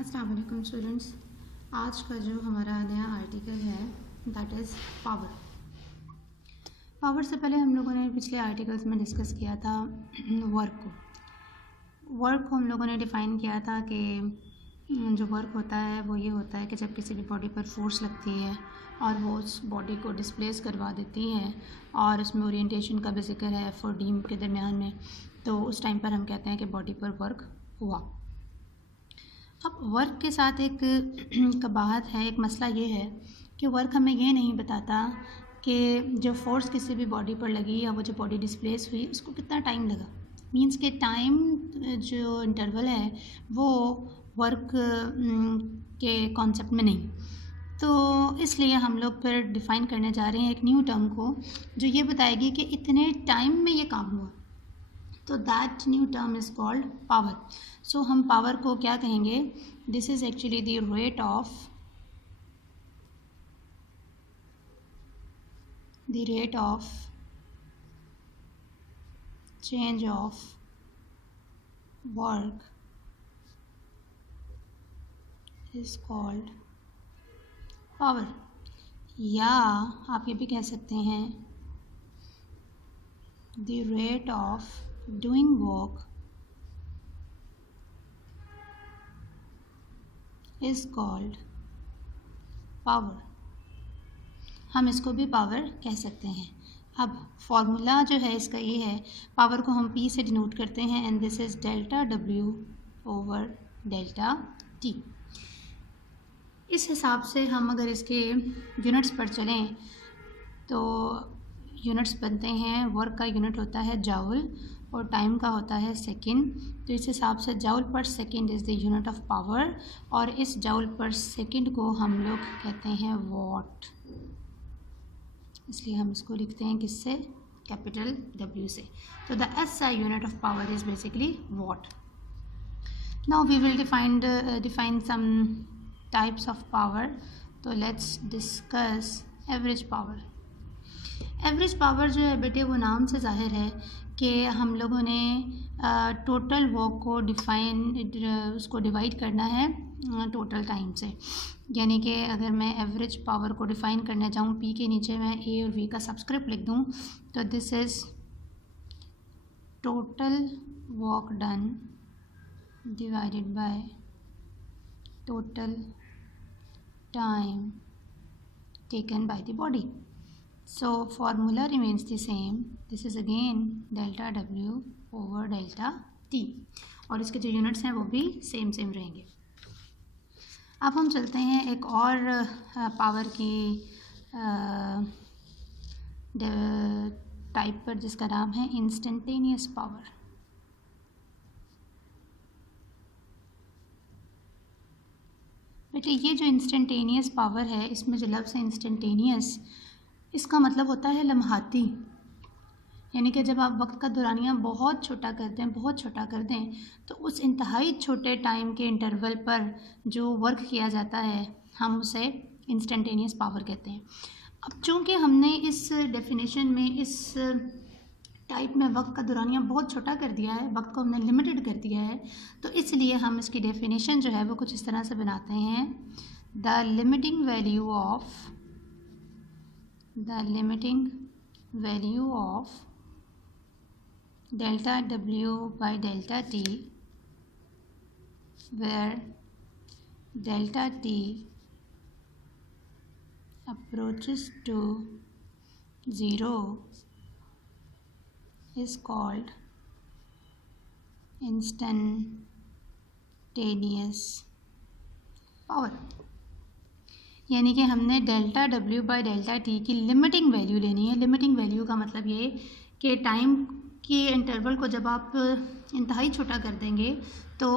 अस्सलाम वालेकुम स्टूडेंट्स। आज का जो हमारा नया आर्टिकल है दैट इज़ पावर। पावर से पहले हम लोगों ने पिछले आर्टिकल्स में डिस्कस किया था वर्क को। वर्क को हम लोगों ने डिफ़ाइन किया था कि जो वर्क होता है वो ये होता है कि जब किसी भी बॉडी पर फोर्स लगती है और वो उस बॉडी को डिस्प्लेस करवा देती है और उसमें ओरिएंटेशन का भी जिक्र है एफ और डी के दरमियान में, तो उस टाइम पर हम कहते हैं कि बॉडी पर वर्क हुआ। अब वर्क के साथ एक कबाहत है, एक मसला ये है कि वर्क हमें ये नहीं बताता कि जो फोर्स किसी भी बॉडी पर लगी या वो जो बॉडी डिस्प्लेस हुई उसको कितना टाइम लगा। मींस के टाइम जो इंटरवल है वो वर्क के कॉन्सेप्ट में नहीं, तो इसलिए हम लोग फिर डिफ़ाइन करने जा रहे हैं एक न्यू टर्म को जो ये बताएगी कि इतने टाइम में ये काम हुआ। तो that new term is called power. So हम पावर को क्या कहेंगे? This is actually the rate of change of work is called power, या आप ये भी कह सकते हैं the rate of doing work is called power. हम इसको भी पावर कह सकते हैं। अब फॉर्मूला जो है इसका ये है, पावर को हम P से डिनोट करते हैं and this is delta W over delta T। इस हिसाब से हम अगर इसके यूनिट्स पर चलें तो यूनिट्स बनते हैं, वर्क का यूनिट होता है जाउल और टाइम का होता है सेकंड। तो इस हिसाब से जाउल पर second is the unit of power और इस जाउल पर सेकंड को हम लोग कहते हैं वॉट, इसलिए हम इसको लिखते हैं किससे? कैपिटल W से। तो the SI unit of power is basically watt. Now we will define some types of power. तो let's discuss average power. Average power जो है बेटे वो नाम से ज़ाहिर है कि हम लोगों ने टोटल वर्क को उसको डिवाइड करना है टोटल टाइम से। यानी कि अगर मैं एवरेज पावर को डिफ़ाइन करने जाऊँ, P के नीचे मैं A और V का सबस्क्रिप्ट लिख दूँ, तो this is total work done divided by total time taken by the body. So formula remains the same. This is again delta W over delta T और इसके जो यूनिट्स हैं वो भी सेम रहेंगे। अब हम चलते हैं एक और पावर की टाइप पर जिसका नाम है इंस्टेंटेनियस पावर। बेटे ये जो इंस्टेंटेनियस पावर है, इसमें जो लफ्ज़ है इंस्टेंटेनियस, इसका मतलब होता है लम्हाती। यानी कि जब आप वक्त का दौरानिया बहुत छोटा कर दें तो उस इंतहाई छोटे टाइम के इंटरवल पर जो वर्क किया जाता है हम उसे इंस्टेंटेनियस पावर कहते हैं। अब चूँकि हमने इस डेफिनेशन में इस टाइप में वक्त का दौरानिया बहुत छोटा कर दिया है, वक्त को हमने लिमिटेड कर दिया है, तो इसलिए हम इसकी डेफिनेशन जो है वो कुछ इस तरह से बनाते हैं। The limiting value of delta W by delta T where delta T approaches to 0 is called instantaneous power। यानी कि हमने delta W by delta T की लिमिटिंग वैल्यू लेनी है। लिमिटिंग वैल्यू का मतलब ये कि टाइम के इंटरवल को जब आप इंतहाई छोटा कर देंगे तो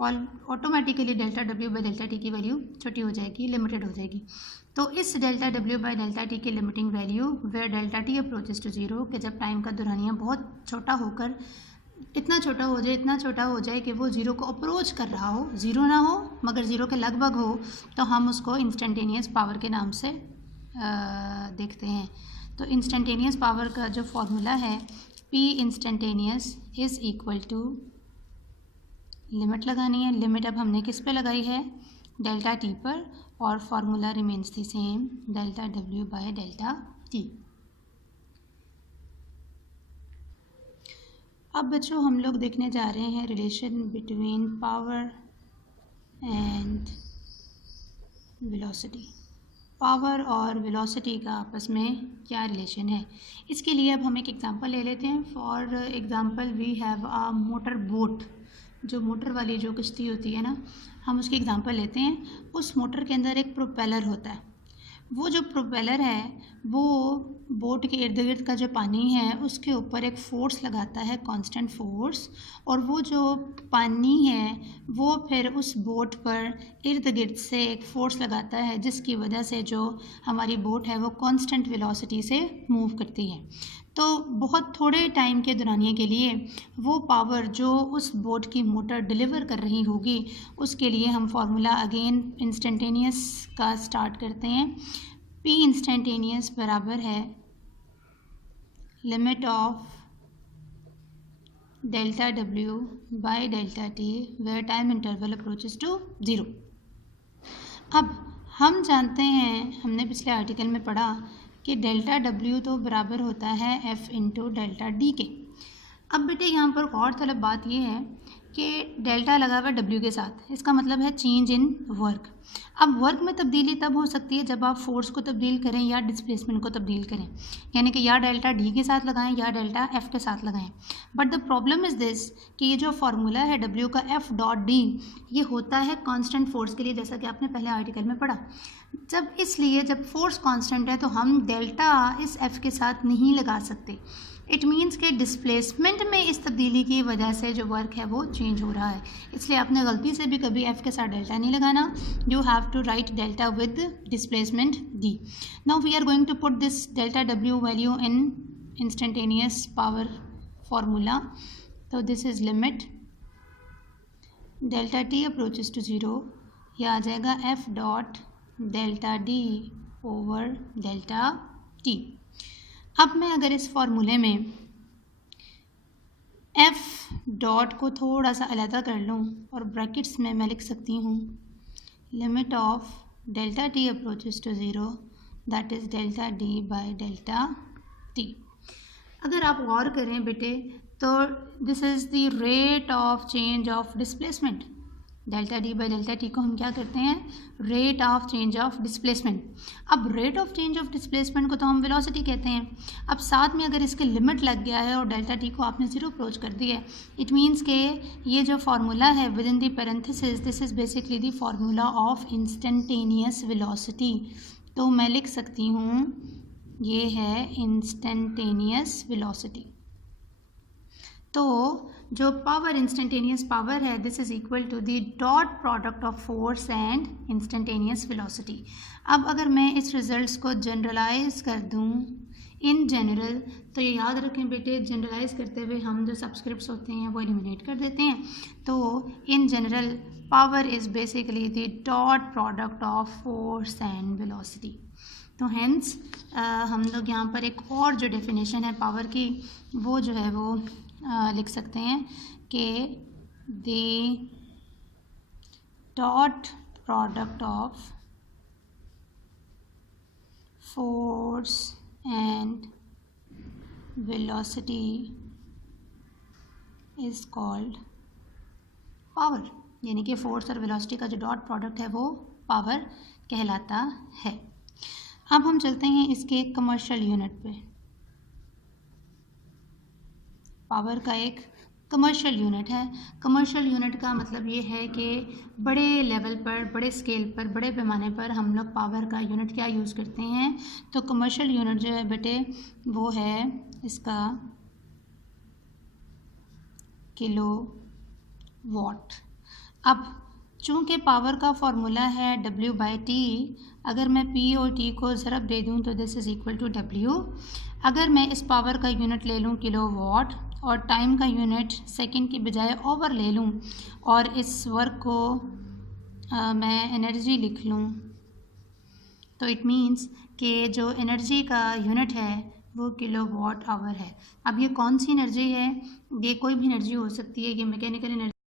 automatically delta W by delta T की वैल्यू छोटी हो जाएगी, लिमिटेड हो जाएगी। तो इस delta W by delta T की limiting value where delta T approaches to 0 कि जब टाइम का दौरानिया बहुत छोटा होकर इतना छोटा हो जाए कि वो ज़ीरो को अप्रोच कर रहा हो, ज़ीरो ना हो मगर ज़ीरो के लगभग हो, तो हम उसको इंस्टेंटेनियस पावर के नाम से देखते हैं। तो इंस्टेंटेनियस पावर का जो फॉर्मूला है P instantaneous is equal to limit लगानी है। लिमिट अब हमने किस पे लगाई है, डेल्टा टी पर, और formula remains the same, delta W by delta T. अब बच्चों हम लोग देखने जा रहे हैं relation between power and velocity. Power और वेलोसिटी का आपस में क्या रिलेशन है, इसके लिए अब हम एक एग्जांपल ले लेते हैं। For example we have a motor boat, जो मोटर वाली जो कश्ती होती है ना, हम उसकी एग्जांपल लेते हैं। उस मोटर के अंदर एक प्रोपेलर होता है। वो जो प्रोपेलर है वो बोट के इर्द गिर्द का जो पानी है उसके ऊपर एक फ़ोर्स लगाता है, कांस्टेंट फोर्स, और वो जो पानी है वो फिर उस बोट पर इर्द गिर्द से एक फ़ोर्स लगाता है, जिसकी वजह से जो हमारी बोट है वो कांस्टेंट वेलोसिटी से मूव करती है। तो बहुत थोड़े टाइम के दौरानिए के लिए वो पावर जो उस बोट की मोटर डिलीवर कर रही होगी, उसके लिए हम फार्मूला अगेन इंस्टेंटेनियस का स्टार्ट करते हैं। P इंस्टेंटेनियस बराबर है limit of delta W by delta T where time interval approaches to 0। अब हम जानते हैं, हमने पिछले आर्टिकल में पढ़ा कि डेल्टा W तो बराबर होता है F इंटू डेल्टा D के। अब बेटे यहाँ पर और तलब बात ये है कि डेल्टा लगा हुआ W के साथ, इसका मतलब है चेंज इन वर्क। अब वर्क में तब्दीली तब हो सकती है जब आप फोर्स को तब्दील करें या डिस्प्लेसमेंट को तब्दील करें, यानी कि या डेल्टा D के साथ लगाएं या डेल्टा F के साथ लगाएं। But the problem is this कि ये जो फार्मूला है W का F डॉट D, ये होता है कांस्टेंट फोर्स के लिए, जैसा कि आपने पहले आर्टिकल में पढ़ा। जब फोर्स कांस्टेंट है तो हम डेल्टा इस F के साथ नहीं लगा सकते। इट मीन्स कि डिस्प्लेसमेंट में इस तब्दीली की वजह से जो वर्क है वो चेंज हो रहा है, इसलिए आपने गलती से भी कभी F के साथ डेल्टा नहीं लगाना। You have to write delta with displacement D। Now we are going to put this delta W value in instantaneous power formula. तो this is limit delta T approaches to 0, यह आ जाएगा F dot delta D over delta T। अब मैं अगर इस फॉर्मूले में F डॉट को थोड़ा सा अलग कर लूँ और ब्रैकेट्स में मैं लिख सकती हूँ limit of delta T approaches to 0 that is delta D by delta T। अगर आप गौर करें बेटे तो this is the rate of change of displacement. Delta D by delta T को हम क्या करते हैं, rate of change of displacement. अब rate of change of displacement को तो हम वेलोसिटी कहते हैं। अब साथ में अगर इसके लिमिट लग गया है और डेल्टा T को आपने 0 अप्रोच कर दिया है, इट मीन्स के ये जो फार्मूला है with in the parenthesis, this is basically the formula of instantaneous velocity. तो मैं लिख सकती हूँ ये है इंस्टेंटेनियस वेलोसिटी। तो जो पावर इंस्टेंटेनियस पावर है this is equal to the dot product of force and instantaneous velocity. अब अगर मैं इस रिजल्ट्स को जनरलाइज कर दूं इन जनरल, तो ये याद रखें बेटे, जनरलाइज करते हुए हम जो सब्सक्रिप्ट्स होते हैं वो एलिमिनेट कर देते हैं। तो in general power is basically the dot product of force and velocity. तो हेंस हम लोग यहाँ पर एक और जो डेफिनेशन है पावर की वो जो है वो लिख सकते हैं कि the dot product of force and velocity is called power, यानी कि फोर्स और वेलोसिटी का जो डॉट प्रोडक्ट है वो पावर कहलाता है। अब हम चलते हैं इसके कमर्शियल यूनिट पे। पावर का एक कमर्शियल यूनिट है। कमर्शियल यूनिट का मतलब ये है कि बड़े लेवल पर, बड़े स्केल पर, बड़े पैमाने पर हम लोग पावर का यूनिट क्या यूज़ करते हैं। तो कमर्शियल यूनिट जो है बेटे वो है इसका किलो वॉट। अब चूँकि पावर का फॉर्मूला है W बाई T, अगर मैं P और T को ज़रब दे दूँ तो this is equal to W। अगर मैं इस पावर का यूनिट ले लूँ किलो वॉट और टाइम का यूनिट सेकंड की बजाय ओवर ले लूँ और इस वर्क को मैं एनर्जी लिख लूँ, तो इट मीन्स कि जो एनर्जी का यूनिट है वो किलो वॉट आवर है। अब ये कौन सी एनर्जी है, ये कोई भी एनर्जी हो सकती है, ये मैकेनिकल एनर्जी